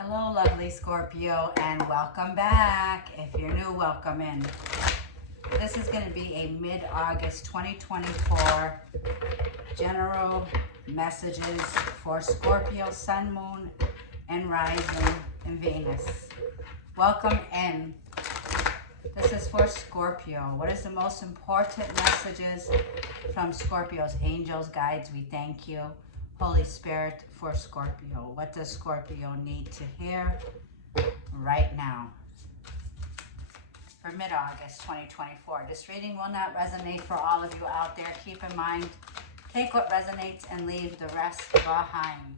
Hello, lovely Scorpio, and welcome back. If you're new, welcome in. This is going to be a mid-August 2024 general messages for Scorpio, Sun, Moon, and Rising in Venus. Welcome in. This is for Scorpio. What is the most important messages from Scorpio's angels, guides? We thank you. Holy Spirit for Scorpio. What does Scorpio need to hear right now for mid-August 2024? This reading will not resonate for all of you out there. Keep in mind, take what resonates and leave the rest behind.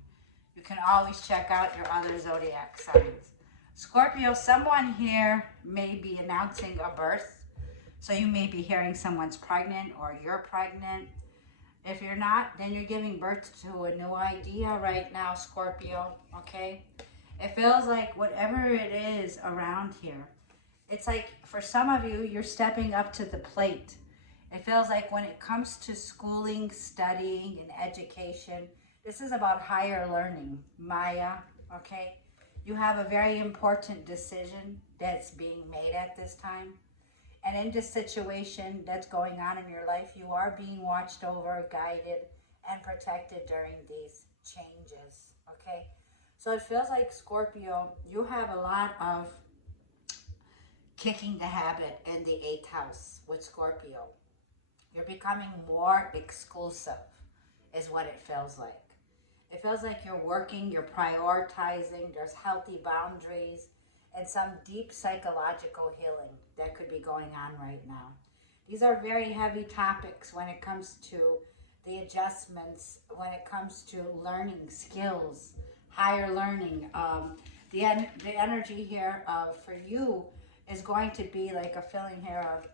You can always check out your other zodiac signs. Scorpio, someone here may be announcing a birth. So you may be hearing someone's pregnant or you're pregnant. If you're not, then you're giving birth to a new idea right now, Scorpio, okay? It feels like whatever it is around here, it's like for some of you, you're stepping up to the plate. It feels like when it comes to schooling, studying, and education, this is about higher learning, Maya, okay? You have a very important decision that's being made at this time. And in this situation that's going on in your life, you are being watched over, guided, and protected during these changes, okay? So it feels like, Scorpio, you have a lot of kicking the habit in the 8th house with Scorpio. You're becoming more exclusive is what it feels like. It feels like you're working, you're prioritizing, there's healthy boundaries, and some deep psychological healing that could be going on right now. These are very heavy topics when it comes to the adjustments, when it comes to learning skills, higher learning. The energy here for you is going to be like a feeling here of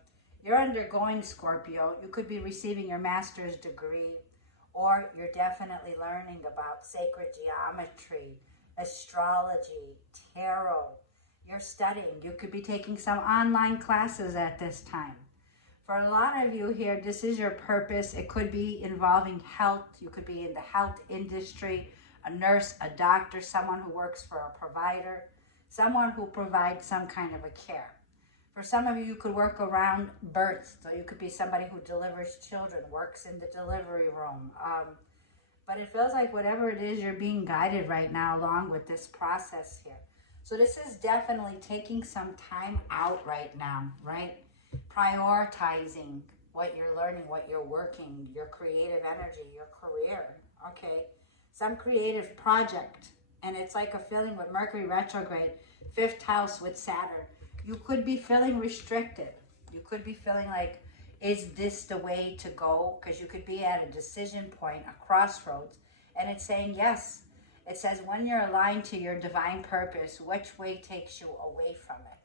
you're undergoing, Scorpio. You could be receiving your master's degree, or you're definitely learning about sacred geometry, astrology, tarot. You're studying. You could be taking some online classes at this time. For a lot of you here, this is your purpose. It could be involving health. You could be in the health industry, a nurse, a doctor, someone who works for a provider, someone who provides some kind of a care. For some of you, you could work around births. So you could be somebody who delivers children, works in the delivery room. But it feels like whatever it is, you're being guided right now along with this process here. So this is definitely taking some time out right now, right? Prioritizing what you're learning, what you're working, your creative energy, your career, okay? Some creative project. And it's like a feeling with Mercury retrograde, 5th house with Saturn. You could be feeling restricted. You could be feeling like, is this the way to go? Because you could be at a decision point, a crossroads, and it's saying yes. It says when you're aligned to your divine purpose, which way takes you away from it?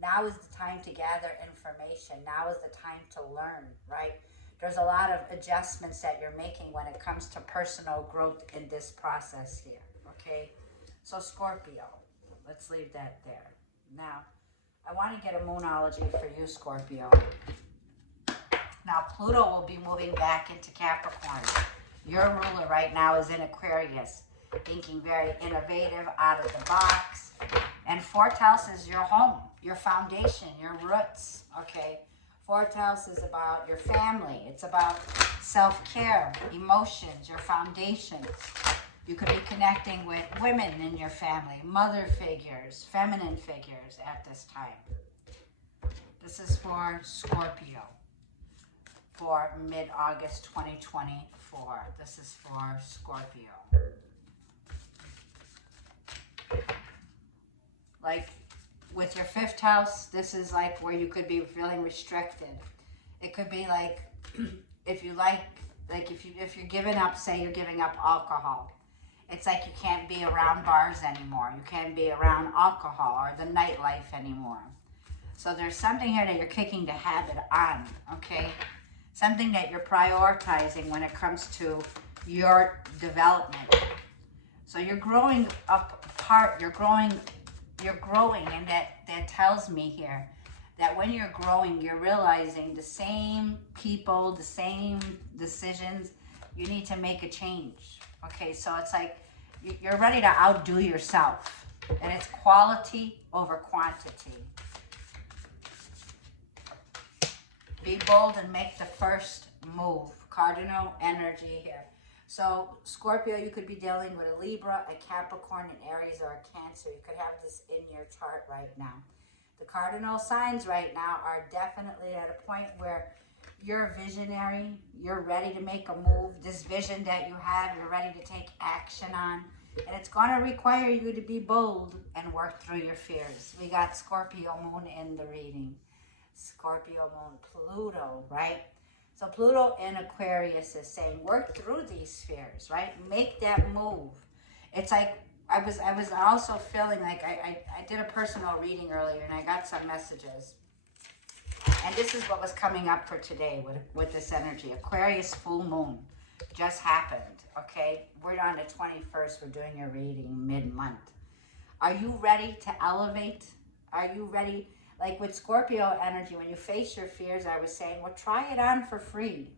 Now is the time to gather information. Now is the time to learn, right? There's a lot of adjustments that you're making when it comes to personal growth in this process here, okay? So Scorpio, let's leave that there. Now, I want to get a moonology for you, Scorpio. Now, Pluto will be moving back into Capricorn. Your ruler right now is in Aquarius, thinking very innovative, out of the box. And 4th house is your home, your foundation, your roots, okay? 4th house is about your family. It's about self-care, emotions, your foundations. You could be connecting with women in your family, mother figures, feminine figures at this time. This is for Scorpio for mid-August 2024. This is for Scorpio. Like with your 5th house, this is like where you could be feeling restricted. It could be like if you're giving up, say you're giving up alcohol. It's like you can't be around bars anymore. You can't be around alcohol or the nightlife anymore. So there's something here that you're kicking the habit on, okay? Something that you're prioritizing when it comes to your development. So you're growing up apart. You're growing, and that tells me here that when you're growing, you're realizing the same people, the same decisions, you need to make a change. Okay, so it's like you're ready to outdo yourself. And it's quality over quantity. Be bold and make the first move. Cardinal energy here. So Scorpio, you could be dealing with a Libra, a Capricorn, an Aries, or a Cancer. You could have this in your chart right now. The cardinal signs right now are definitely at a point where you're a visionary. You're ready to make a move. This vision that you have, you're ready to take action on. And it's going to require you to be bold and work through your fears. We got Scorpio moon in the reading. Scorpio moon, Pluto, right? So Pluto in Aquarius is saying, work through these fears, right? Make that move. It's like, I was also feeling like I did a personal reading earlier and I got some messages. And this is what was coming up for today with this energy. Aquarius full moon just happened, okay? We're on the 21st. We're doing a reading mid-month. Are you ready to elevate? Are you ready? Like with Scorpio energy, when you face your fears, I was saying, well, try it on for free.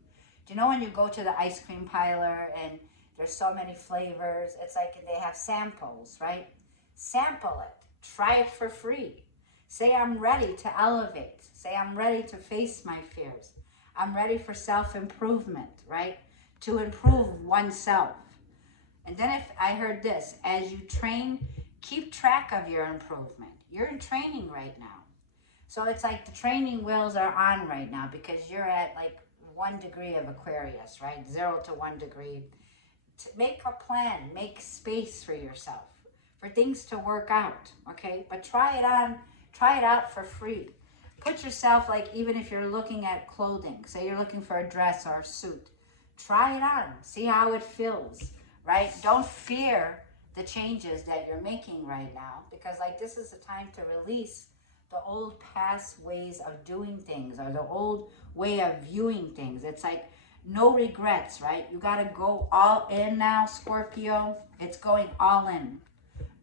Do you know when you go to the ice cream parlor and there's so many flavors, it's like they have samples, right? Sample it. Try it for free. Say, I'm ready to elevate. Say, I'm ready to face my fears. I'm ready for self-improvement, right? To improve oneself. And then if I heard this, as you train, keep track of your improvement. You're in training right now. So it's like the training wheels are on right now because you're at like 1 degree of Aquarius, right? 0 to 1 degree. Make a plan, make space for yourself, for things to work out, okay? But try it out for free. Put yourself, like, even if you're looking at clothing, say you're looking for a dress or a suit, try it on, see how it feels, right? Don't fear the changes that you're making right now because, like, this is the time to release the old past ways of doing things or the old way of viewing things. It's like no regrets, right? You got to go all in now, Scorpio. It's going all in.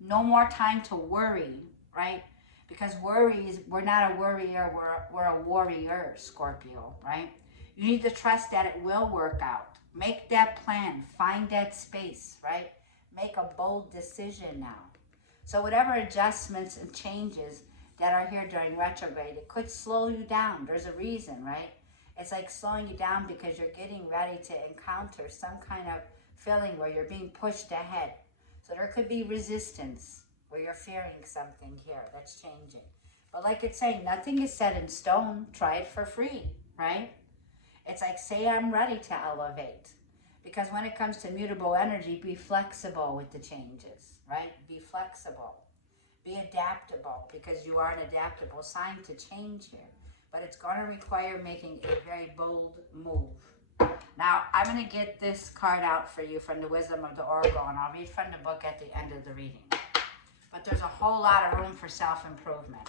No more time to worry, right? Because worries, we're not a worrier, we're a warrior, Scorpio, right? You need to trust that it will work out. Make that plan. Find that space, right? Make a bold decision now. So whatever adjustments and changes that are here during retrograde, it could slow you down. There's a reason, right? It's like slowing you down because you're getting ready to encounter some kind of feeling where you're being pushed ahead. So there could be resistance where you're fearing something here that's changing. But like it's saying, nothing is set in stone. Try it for free, right? It's like, say I'm ready to elevate. Because when it comes to mutable energy, be flexible with the changes, right? Be flexible. Be adaptable because you are an adaptable sign to change here. But it's going to require making a very bold move. Now, I'm going to get this card out for you from the Wisdom of the Oracle, and I'll read from the book at the end of the reading. But there's a whole lot of room for self-improvement.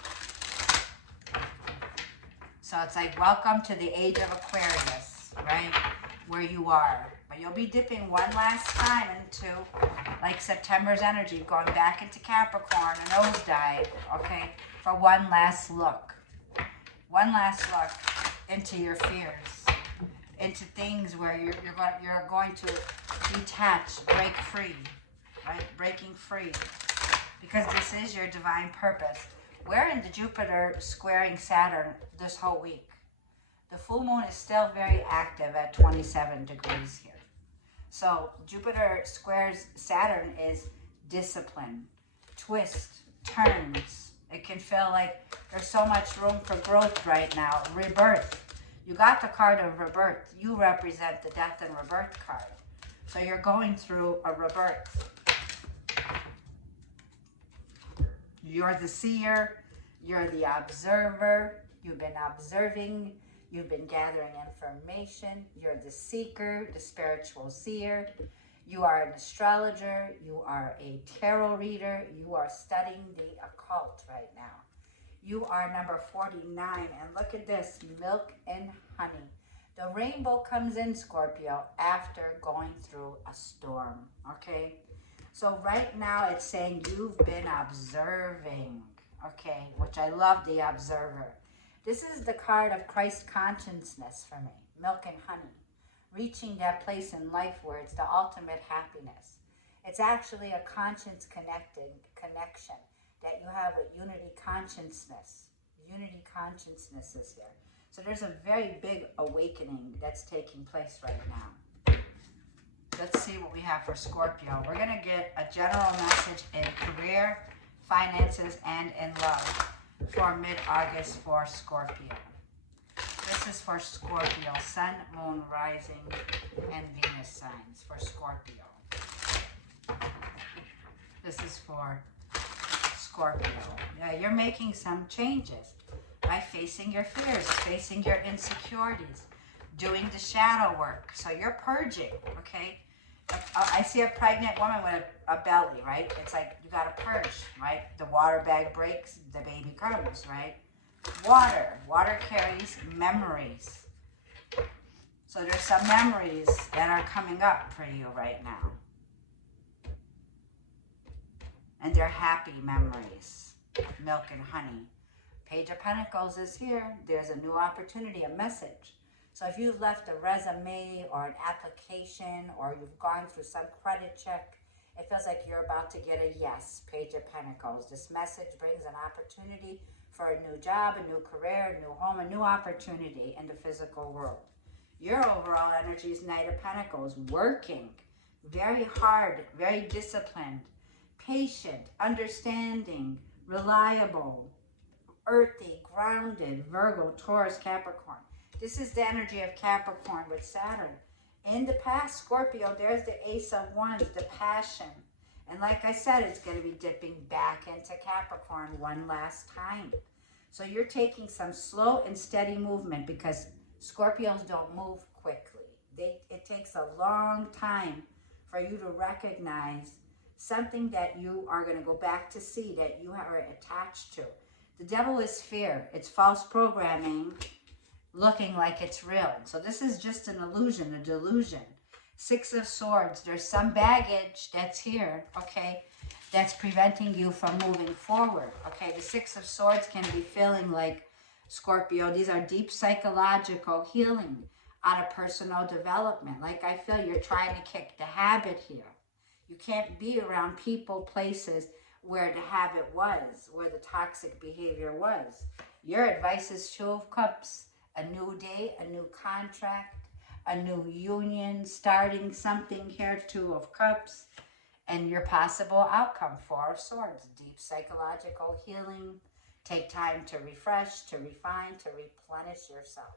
So it's like, welcome to the age of Aquarius, right? Where you are. But you'll be dipping one last time into, like, September's energy, going back into Capricorn, a nosedive, okay? For one last look. One last look into your fears, into things where you're going to detach, break free, right? Breaking free. Because this is your divine purpose. We're in the Jupiter squaring Saturn this whole week. The full moon is still very active at 27 degrees here. So Jupiter squares Saturn is discipline, twist, turns. It can feel like there's so much room for growth right now. Rebirth. You got the card of rebirth. You represent the death and rebirth card. So you're going through a rebirth. You're the seer. You're the observer. You've been observing. You've been gathering information. You're the seeker, the spiritual seer. You are an astrologer. You are a tarot reader. You are studying the occult right now. You are number 49. And look at this, milk and honey. The rainbow comes in, Scorpio, after going through a storm, okay? So right now it's saying you've been observing, okay? Which I love, the observer. This is the card of Christ consciousness for me, milk and honey. Reaching that place in life where it's the ultimate happiness. It's actually a conscience connection that you have with unity consciousness. Unity consciousness is here. So there's a very big awakening that's taking place right now. Let's see what we have for Scorpio. We're going to get a general message in career, finances, and in love for mid-August for Scorpio. This is for Scorpio, Sun, Moon, Rising, and Venus signs for Scorpio. This is for Scorpio. Yeah, you're making some changes by facing your fears, facing your insecurities, doing the shadow work. So you're purging, okay? I see a pregnant woman with a belly, right? It's like you got to purge, right? The water bag breaks, the baby comes, right? Water carries memories. So there's some memories that are coming up for you right now. And they're happy memories. Milk and honey. Page of Pentacles is here. There's a new opportunity, a message. So if you've left a resume or an application or you've gone through some credit check, it feels like you're about to get a yes. Page of Pentacles. This message brings an opportunity for a new job, a new career, a new home, a new opportunity in the physical world. Your overall energy is Knight of Pentacles. Working very hard, very disciplined, patient, understanding, reliable, earthy, grounded, Virgo, Taurus, Capricorn. This is the energy of Capricorn with Saturn. In the past, Scorpio, there's the Ace of Wands, the passion. And like I said, it's going to be dipping back into Capricorn one last time. So you're taking some slow and steady movement because Scorpios don't move quickly. It takes a long time for you to recognize something that you are going to go back to see that you are attached to. The devil is fear. It's false programming looking like it's real. So this is just an illusion, a delusion. Six of Swords. There's some baggage that's here, okay, that's preventing you from moving forward, okay? The Six of Swords can be feeling like, Scorpio, these are deep psychological healing out of personal development. Like I feel you're trying to kick the habit here. You can't be around people, places where the habit was, where the toxic behavior was. Your advice is Two of Cups. A new day, a new contract, a new union, starting something here, Two of Cups, and your possible outcome, Four of Swords, deep psychological healing. Take time to refresh, to refine, to replenish yourself.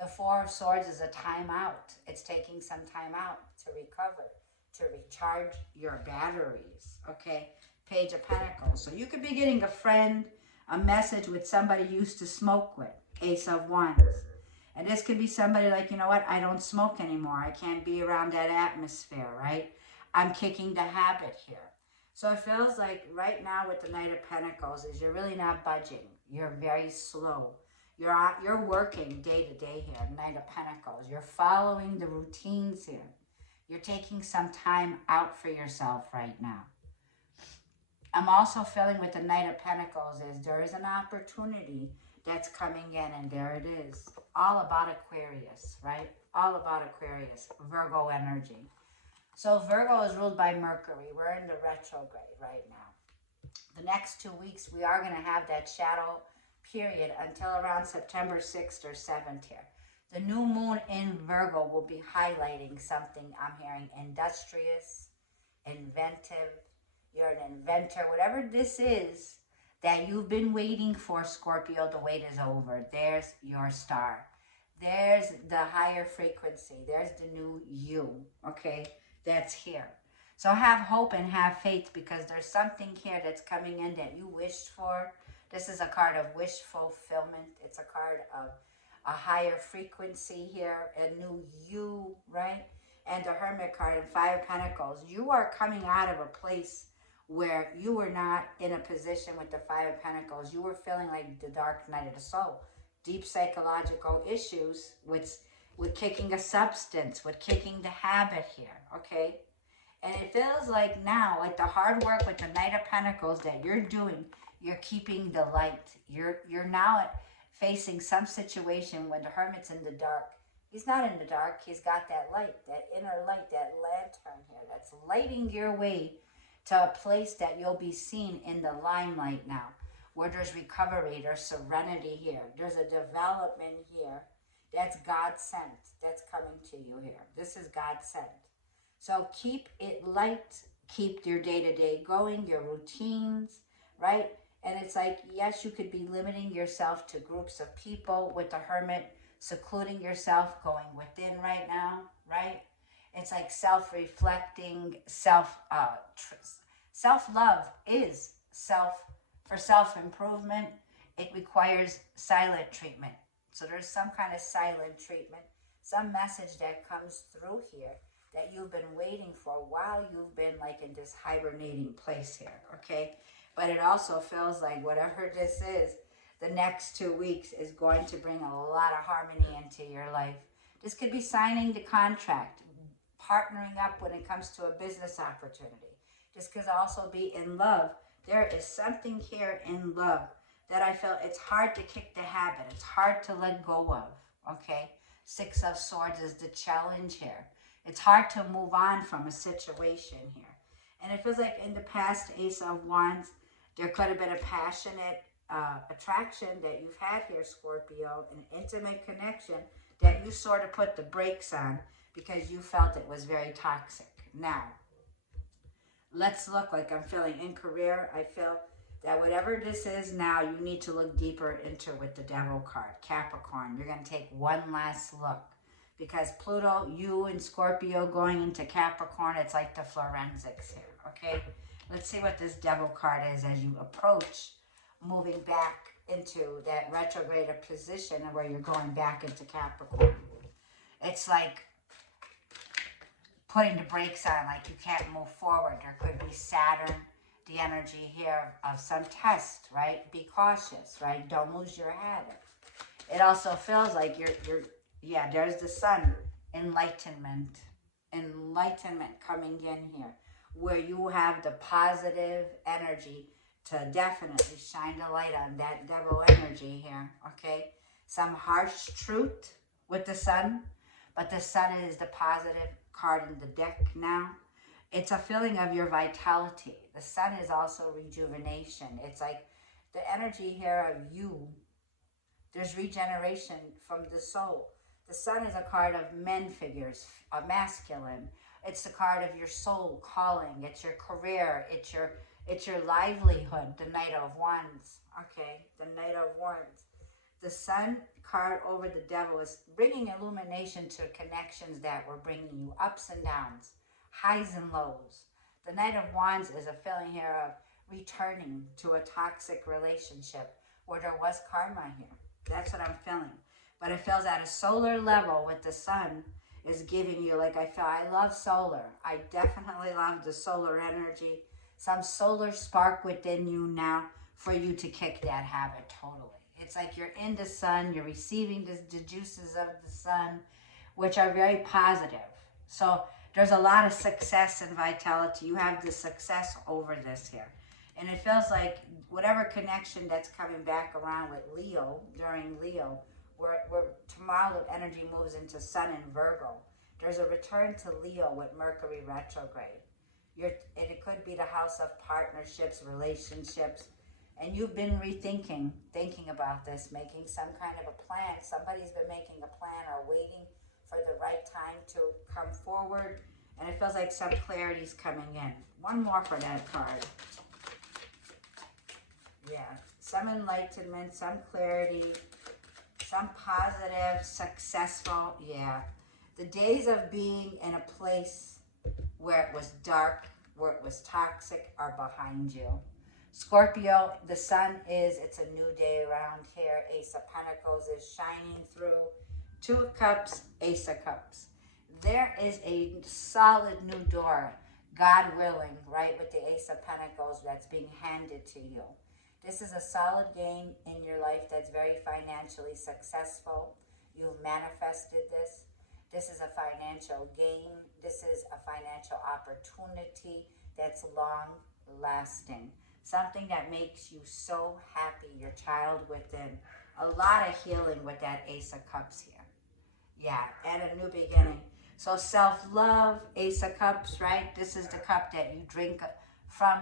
The Four of Swords is a time out. It's taking some time out to recover, to recharge your batteries, okay? Page of Pentacles. So you could be getting a friend, a message with somebody you used to smoke with. Ace of Wands. And this could be somebody like, you know what, I don't smoke anymore. I can't be around that atmosphere, right? I'm kicking the habit here. So it feels like right now with the Knight of Pentacles is you're really not budging. You're very slow. You're working day to day here, Knight of Pentacles. You're following the routines here. You're taking some time out for yourself right now. I'm also feeling with the Knight of Pentacles is there is an opportunity that's coming in, and there it is. All about Aquarius, right? All about Aquarius, Virgo energy. So Virgo is ruled by Mercury. We're in the retrograde right now. The next 2 weeks, we are going to have that shadow period until around September 6th or 7th here. The new moon in Virgo will be highlighting something I'm hearing industrious, inventive. You're an inventor, whatever this is that you've been waiting for, Scorpio, the wait is over. There's your star. There's the higher frequency. There's the new you, okay, that's here. So have hope and have faith because there's something here that's coming in that you wished for. This is a card of wish fulfillment. It's a card of a higher frequency here, a new you, right? And the Hermit card and Five of Pentacles. You are coming out of a place where you were not in a position with the Five of Pentacles. You were feeling like the dark night of the soul. Deep psychological issues with kicking a substance, with kicking the habit here, okay? And it feels like now, like the hard work with the Knight of Pentacles that you're doing, you're keeping the light. You're now facing some situation when the Hermit's in the dark. He's not in the dark. He's got that light, that inner light, that lantern here that's lighting your way to a place that you'll be seen in the limelight now, where there's recovery, there's serenity here, there's a development here. That's God sent. That's coming to you here. This is God sent. So keep it light, keep your day to day going, your routines, right? And it's like, yes, you could be limiting yourself to groups of people with the hermit, secluding yourself, going within right now, right? It's like self-reflecting, self-love is for self-improvement. It requires silent treatment. So there's some kind of silent treatment, some message that comes through here that you've been waiting for while you've been like in this hibernating place here, okay? But it also feels like whatever this is, the next 2 weeks is going to bring a lot of harmony into your life. This could be signing the contract, partnering up when it comes to a business opportunity. This could also be in love. There is something here in love that I feel it's hard to kick the habit. It's hard to let go of, okay? Six of Swords is the challenge here. It's hard to move on from a situation here. And it feels like in the past, Ace of Wands, there could have been a passionate attraction that you've had here, Scorpio, an intimate connection that you sort of put the brakes on because you felt it was very toxic. Now, let's look like I'm feeling in career. I feel that whatever this is now, you need to look deeper into with the Devil card. Capricorn, you're going to take one last look. Because Pluto, you and Scorpio going into Capricorn, it's like the forensics here, okay? Let's see what this Devil card is as you approach moving back into that retrograde position where you're going back into Capricorn. It's like putting the brakes on, like you can't move forward. There could be Saturn, the energy here of some test, right? Be cautious, right? Don't lose your head. It also feels like yeah, there's the sun, enlightenment coming in here, where you have the positive energy to definitely shine the light on that devil energy here, okay? Some harsh truth with the sun, but the sun is the positive card in the deck now. It's a feeling of your vitality. The sun is also rejuvenation. It's like the energy here of you. There's regeneration from the soul. The sun is a card of men figures, a masculine. It's the card of your soul calling. It's your career. It's your livelihood. The Knight of Wands. Okay, the Knight of Wands. The sun card over the devil is bringing illumination to connections that were bringing you ups and downs, highs and lows. The Knight of Wands is a feeling here of returning to a toxic relationship where there was karma here. That's what I'm feeling. But it feels at a solar level with the sun is giving you, like I love solar. I definitely love the solar energy. Some solar spark within you now for you to kick that habit totally. It's like you're in the sun, you're receiving the juices of the sun, which are very positive. So there's a lot of success and vitality. You have the success over this here. And it feels like whatever connection that's coming back around with Leo, during Leo, where tomorrow the energy moves into Sun and Virgo. There's a return to Leo with Mercury retrograde. It could be the house of partnerships, relationships, and you've been thinking about this, making some kind of a plan. Somebody's been making a plan or waiting for the right time to come forward, and it feels like some clarity's coming in. One more for that card. Yeah, some enlightenment, some clarity, some positive, successful, yeah. The days of being in a place where it was dark, where it was toxic, are behind you. Scorpio, the sun it's a new day around here. Ace of Pentacles is shining through. Two of Cups, Ace of Cups. There is a solid new door, God willing, right, with the Ace of Pentacles that's being handed to you. This is a solid gain in your life that's very financially successful. You've manifested this. This is a financial gain. This is a financial opportunity that's long lasting. Something that makes you so happy, your child within. A lot of healing with that Ace of Cups here. Yeah, and a new beginning. So self-love, Ace of Cups, right? This is the cup that you drink from.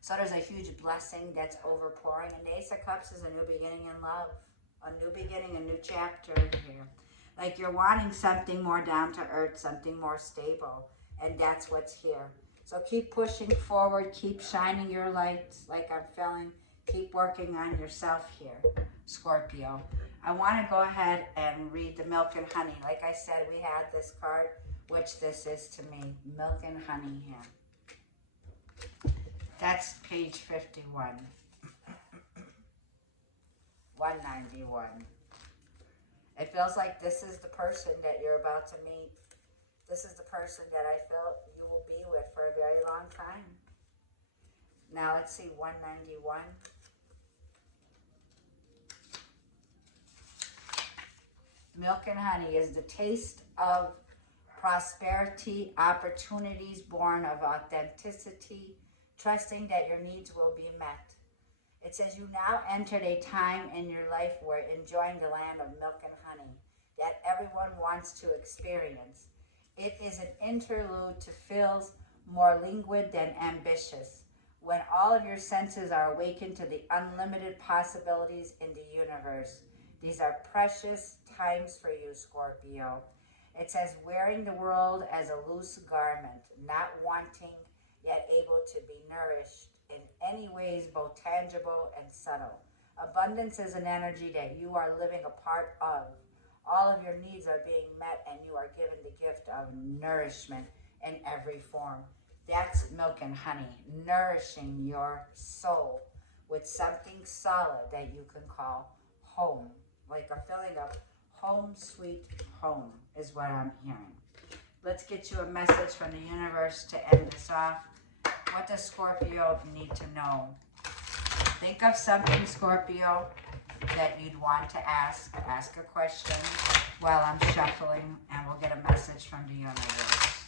So there's a huge blessing that's overpouring. And the Ace of Cups is a new beginning in love. A new beginning, a new chapter here. Like you're wanting something more down to earth, something more stable. And that's what's here. So keep pushing forward. Keep shining your lights like I'm feeling. Keep working on yourself here, Scorpio. I want to go ahead and read the milk and honey. Like I said, we had this card, which this is to me, milk and honey here. That's page 51. 191. It feels like this is the person that you're about to meet. This is the person that I feel you will be with for a very long time. Now let's see, 191. Milk and honey is the taste of prosperity, opportunities born of authenticity, trusting that your needs will be met. It says you now entered a time in your life where enjoying the land of milk and honey that everyone wants to experience. It is an interlude to feels more languid than ambitious, when all of your senses are awakened to the unlimited possibilities in the universe. These are precious times for you, Scorpio. It says wearing the world as a loose garment, not wanting yet able to be nourished in any ways, both tangible and subtle. Abundance is an energy that you are living a part of. All of your needs are being met and you are given the gift of nourishment in every form. That's milk and honey, nourishing your soul with something solid that you can call home. Like a feeling of home sweet home is what I'm hearing. Let's get you a message from the universe to end this off. What does Scorpio need to know? Think of something, Scorpio, that you'd want to ask. Ask a question while I'm shuffling, and we'll get a message from the universe.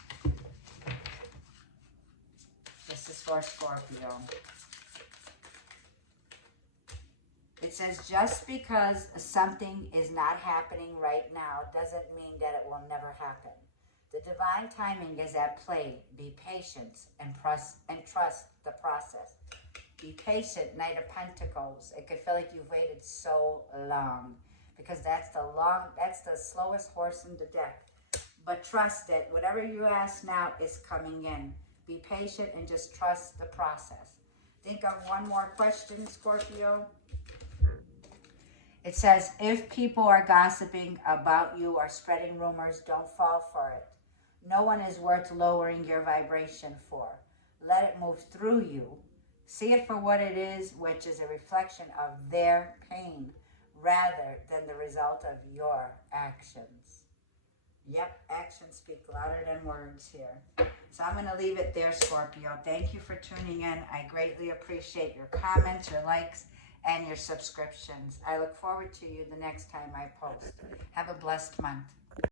This is for Scorpio. It says, just because something is not happening right now doesn't mean that it will never happen. The divine timing is at play. Be patient and trust the process. Be patient, Knight of Pentacles. It could feel like you've waited so long because that's the slowest horse in the deck. But trust it. Whatever you ask now is coming in. Be patient and just trust the process. Think of one more question, Scorpio. It says, if people are gossiping about you or spreading rumors, don't fall for it. No one is worth lowering your vibration for. Let it move through you. See it for what it is, which is a reflection of their pain rather than the result of your actions. Yep, actions speak louder than words here. So I'm going to leave it there, Scorpio. Thank you for tuning in. I greatly appreciate your comments, your likes, and your subscriptions. I look forward to you the next time I post. Have a blessed month.